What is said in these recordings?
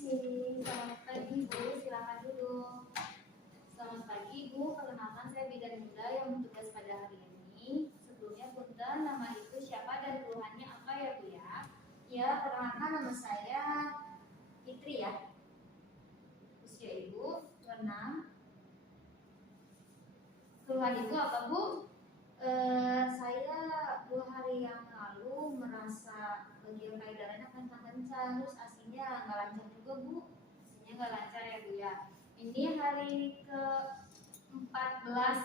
permisi. Selamat pagi, Bu. Silakan duduk. Selamat pagi, Bu. Perkenalkan, saya bidan muda yang bertugas pada hari ini. Sebelumnya, punten, nama Ibu siapa dan keluhannya apa ya, Bu ya? Ya, perkenalkan nama saya Fitri ya. Usia Ibu 26. Keluhan Ibu apa, Bu? Saya 2 hari yang lalu merasa bagian payudaranya kencang-kencang, terus asinya nggak lancar juga, Bu. Asinya nggak lancar ya, Bu ya. Ini hari ke-14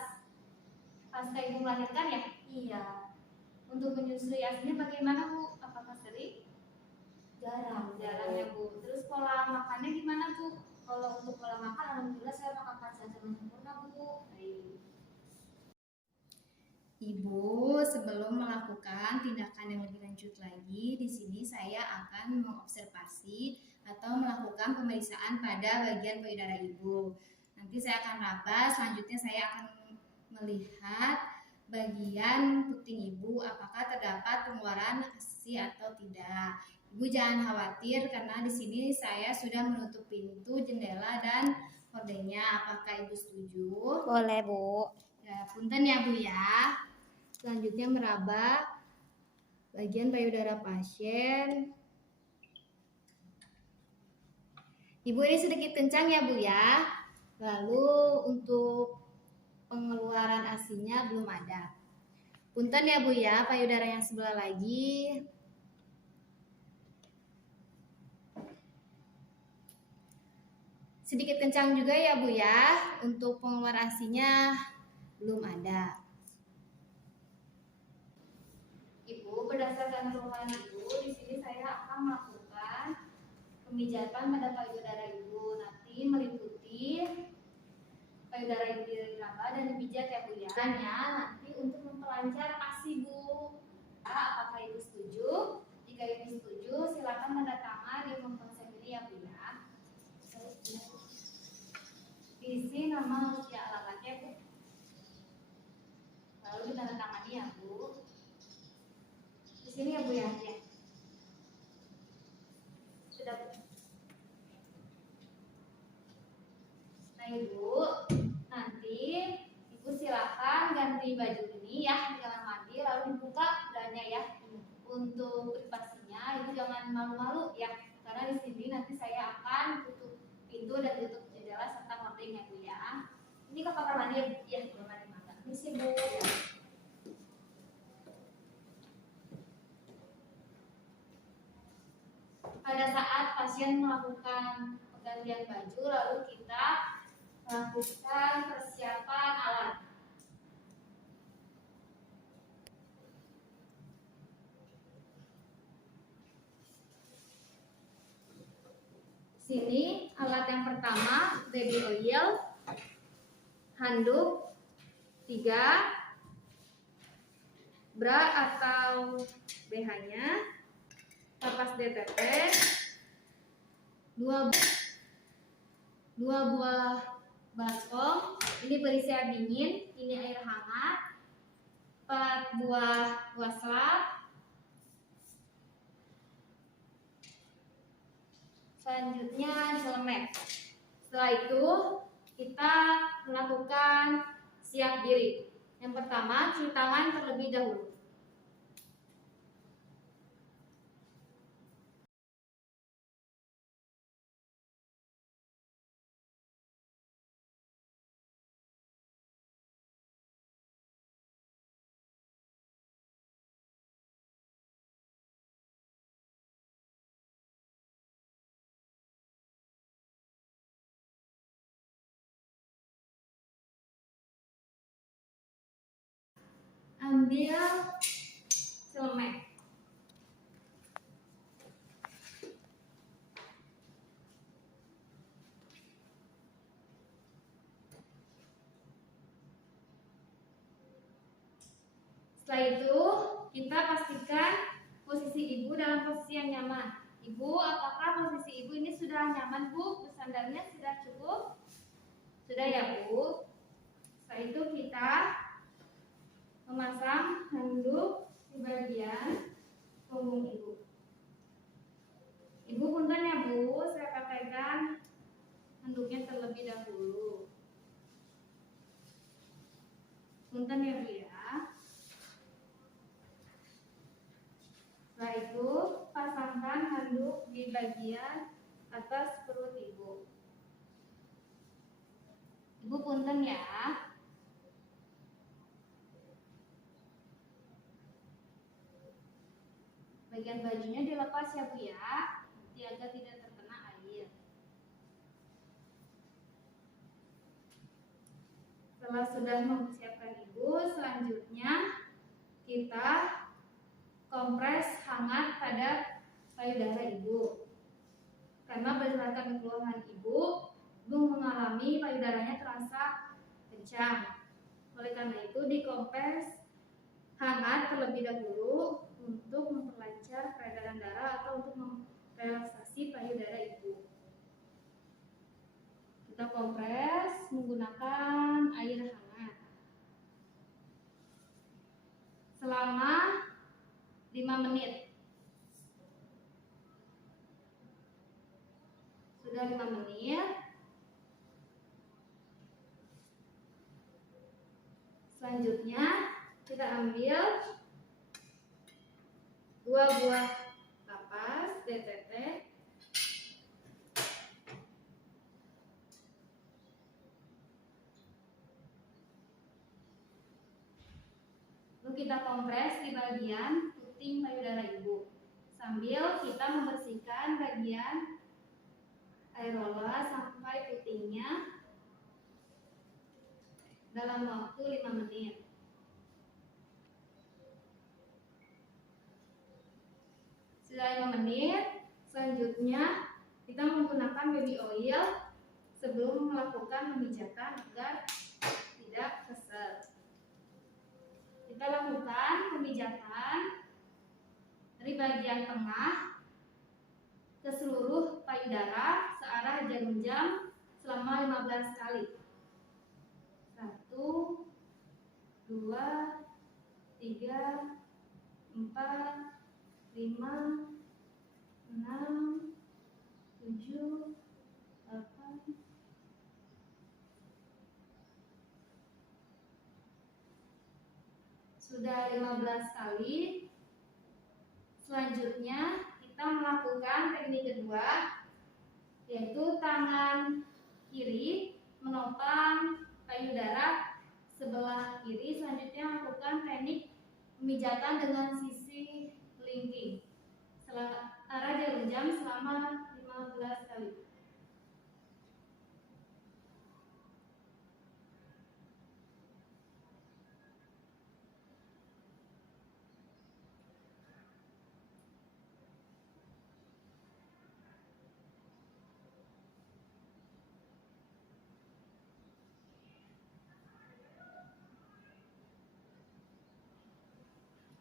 pasca Ibu melahirkan ya? Iya. Untuk menyusui asinya bagaimana, Bu? Apakah sering? Jarang ya, Bu. Terus pola makannya gimana, Bu? Kalau untuk pola makan, alhamdulillah saya makan secara sempurna, Bu. Baik. Ibu, sebelum melakukan tindakan yang lebih lanjut lagi, di sini saya akan mengobservasi atau melakukan pemeriksaan pada bagian payudara Ibu. Nanti saya akan raba, selanjutnya saya akan melihat bagian puting Ibu apakah terdapat pengeluaran ASI atau tidak. Ibu jangan khawatir karena di sini saya sudah menutup pintu, jendela dan hordengnya. Apakah Ibu setuju? Boleh, Bu. Ya, punten ya, Bu ya. Selanjutnya meraba bagian payudara pasien. Ibu ini sedikit kencang ya, Bu ya. Lalu untuk pengeluaran ASI-nya belum ada. Punten ya, Bu ya, payudara yang sebelah lagi. Sedikit kencang juga ya, Bu ya. Untuk pengeluaran ASI-nya belum ada. Ibu, berdasarkan keluhan Ibu, di sini saya akan melakukan pemijatan pada payudara Ibu. Nanti meliputi payudara Ibu diraba dan dipijat ya, Bu ya. Nanti untuk memperlancar ASI, Bu. Apakah Ibu setuju? Jika Ibu setuju, silakan tanda tangan di form konsep ini ya, Bu ya. Isi nama usia alamatnya, Bu. Lalu ditandatangani ya, Bu. Di sini ya, Bu ya. Sudah, Bu. Nah, Ibu, nanti Ibu silakan ganti baju ini ya di kamar mandi, lalu dibuka beranya ya. Untuk privasinya Ibu jangan malu-malu ya, karena di sini nanti saya akan tutup pintu dan tutup jendela serta hordeng ya, Bu ya. Ini ke kamar mandi ya, Bu? Ya, kamar mandi mangga. Ini sih, Bu. Pada saat pasien melakukan penggantian baju, lalu kita melakukan persiapan alat. Sini alat yang pertama, baby oil, handuk 3, bra atau BH-nya, kapas DTP, 2 buah baskom, ini berisi air dingin, ini air hangat, 4 buah wastafel. Selanjutnya celemek. Setelah itu kita melakukan siap diri. Yang pertama, cuci tangan terlebih dahulu. Ambil celemek. Setelah itu kita pastikan posisi Ibu dalam posisi yang nyaman. Ibu, apakah posisi Ibu ini sudah nyaman, Bu? Bersandarnya sudah cukup? Sudah ya, Bu? Setelah itu kita memasang handuk di bagian punggung Ibu. Ibu punten ya, Bu, saya pakaikan cairkan handuknya terlebih dahulu. Punten ya Bu ya. Setelah itu pasangkan handuk di bagian atas perut Ibu. Ibu punten ya. Bagian bajunya dilepas ya Bu ya, nanti agar tidak terkena air. Setelah sudah mempersiapkan Ibu, selanjutnya kita kompres hangat pada payudara Ibu. Karena berdasarkan keluhan Ibu mengalami payudaranya terasa kencang. Oleh karena itu dikompres hangat terlebih dahulu untuk memperlancar peredaran darah atau untuk merelaksasi payudara Ibu. Kita kompres menggunakan air hangat selama 5 menit. Sudah 5 menit. Selanjutnya kita ambil 2 buah kapas DTT. Lalu kita kompres di bagian puting payudara Ibu sambil kita membersihkan bagian areola sampai putingnya dalam waktu 5 menit. Setelah 5 menit, selanjutnya kita menggunakan baby oil sebelum melakukan pemijatan agar tidak keset. Kita lakukan pemijatan dari bagian tengah ke seluruh payudara searah jarum jam selama 15 kali. 1, 2, 3, 4, 5, 6, 7, 8. Sudah 15 kali. Selanjutnya kita melakukan teknik kedua, yaitu tangan kiri menopang payudara sebelah kiri. Selanjutnya lakukan teknik pemijatan dengan sisi linking arah jarum jam selama 15 kali.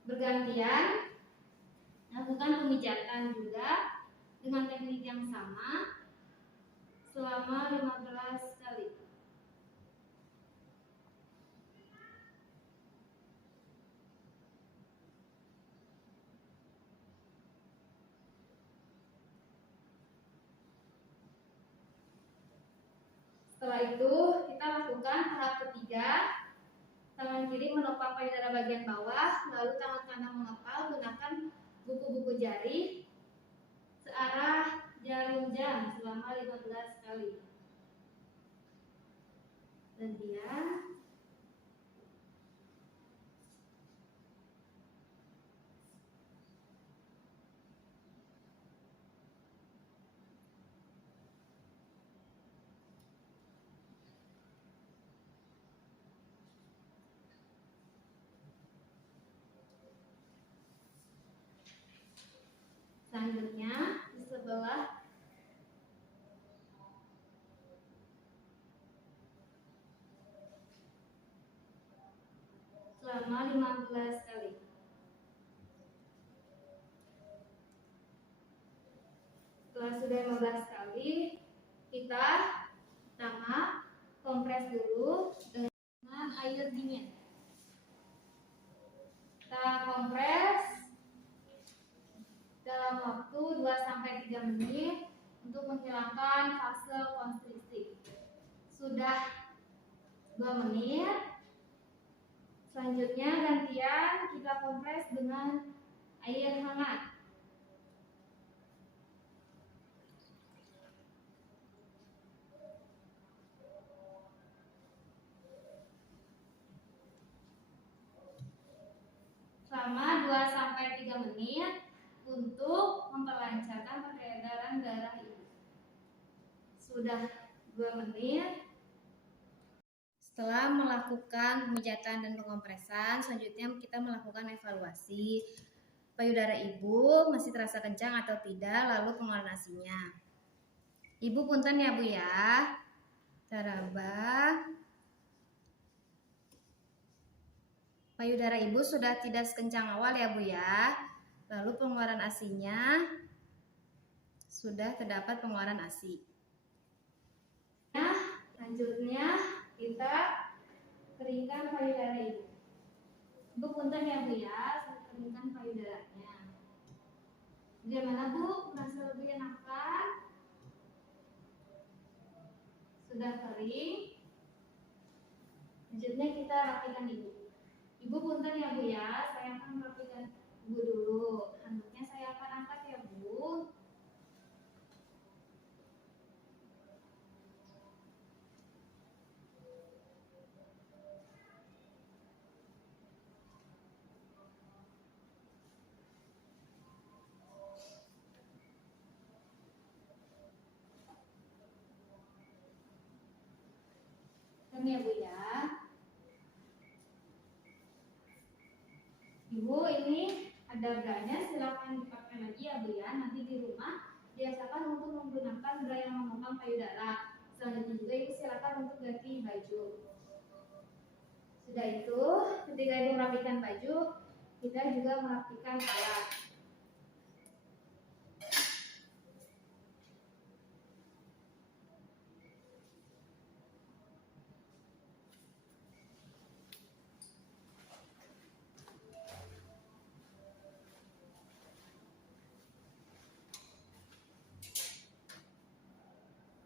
Bergantian lakukan pemijatan juga dengan teknik yang sama selama 15 kali. Setelah itu kita lakukan tahap ketiga. Tangan kiri menopang payudara bagian bawah, lalu tangan kanan mengepal gunakan buku-buku jari searah jarum jam selama 15 kali. Gantian. Selanjutnya di sebelah selama 15 kali. Setelah sudah 15 kali, kita pertama kompres dulu dengan air dingin. Kita kompres dalam waktu 2-3 menit untuk menghilangkan fase konstriksi. Sudah 2 menit. Selanjutnya gantian kita kompres dengan air hangat. Selama 2-3 menit untuk memperlancarkan peredaran darah ibu. Sudah 2 menit. Setelah melakukan pemijatan dan pengompresan, selanjutnya kita melakukan evaluasi. Payudara ibu masih terasa kencang atau tidak, lalu pengeluaran ASI-nya. Ibu punten ya Bu ya. Taraba. Payudara ibu sudah tidak sekencang awal ya Bu ya. Lalu pengeluaran ASI-nya sudah terdapat pengeluaran ASI. Nah, selanjutnya kita keringkan payudara ibu. Ibu punten ya Bu ya, saya keringkan payudaranya. Bagaimana Bu? Merasa lebih enakan? Sudah kering. Selanjutnya kita rapikan ibu. Ibu punten ya Bu ya, saya akan merapikan ibu dulu. Handuknya saya akan angkat ya Bu. Dan ya Bu ya. Ibu ini ada branya, silakan dipakai lagi ya Bu ya. Nanti di rumah biasakan untuk menggunakan bra yang memotong payudara. Selanjutnya juga Ibu silakan untuk ganti baju. Sudah itu, ketika Ibu merapikan baju, kita juga merapikan alat.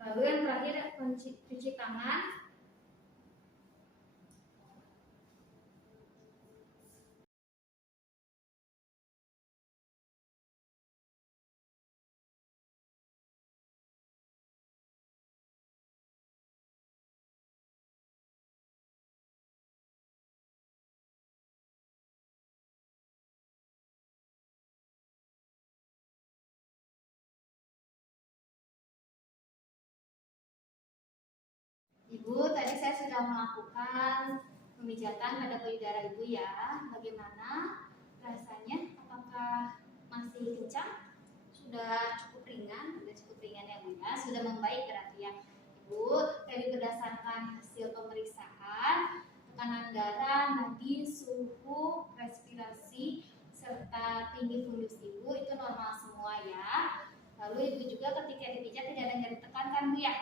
Lalu yang terakhir cuci tangan. Ibu, tadi saya sudah melakukan pemijatan pada payudara ibu ya. Bagaimana rasanya? Apakah masih kencang? Sudah cukup ringan? Sudah cukup ringan ya Bu ya. Sudah membaik berarti ya. Ibu, tadi berdasarkan hasil pemeriksaan, tekanan darah, nadi, suhu, respirasi, serta tinggi fundus ibu itu normal semua ya. Lalu ibu juga ketika dipijat tidak ada nyeri tekan kan Bu ya?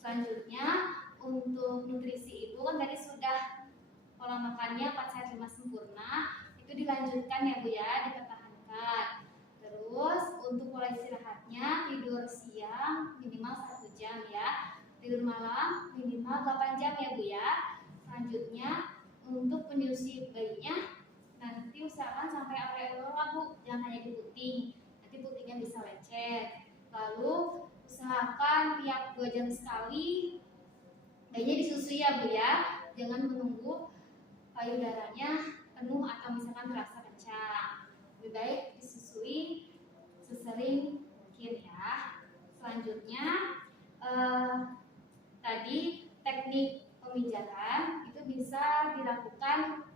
Selanjutnya untuk nutrisi ibu kan tadi sudah pola makannya 4 sehat 5 sempurna, itu dilanjutkan ya Bu ya, dipertahankan. Terus untuk pola istirahatnya, tidur siang minimal 1 jam ya, tidur malam minimal 8 jam ya Bu ya. Selanjutnya untuk penyusi bayinya nanti usahakan sampai areola Bu, jangan hanya di puting, nanti putingnya bisa lecet. Lalu usahakan tiap 2 jam sekali bayinya disusui ya Bu ya, jangan menunggu payudaranya penuh atau misalkan terasa kencang. Lebih baik disusui sesering mungkin ya. Selanjutnya tadi teknik pemijatan itu bisa dilakukan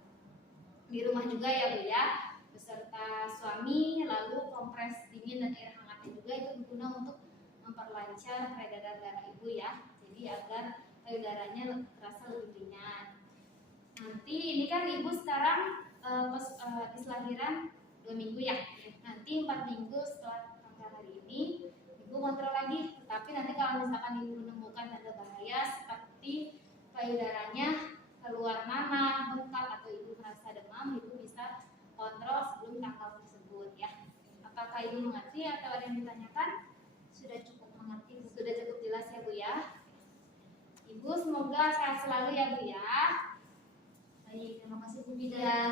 di rumah juga ya Bu ya, beserta suami. Lalu kompres dingin dan air hangatnya juga itu berguna untuk memperlancar peredaran darah ibu ya, jadi agar payudaranya terasa lebih ringan. Nanti ini kan ibu sekarang habis lahiran 2 minggu ya, nanti 4 minggu setelah tanggal hari ini ibu kontrol lagi. Tapi nanti kalau misalkan ibu menemukan tanda bahaya seperti payudaranya keluar nanah, bengkak, atau ibu merasa demam, ibu bisa kontrol sebelum tanggal tersebut ya. Apakah ibu mengerti atau ada yang ditanyakan? Sudah cukup semoga sehat selalu ya Bu ya. Baik, terima kasih Bu Bidan.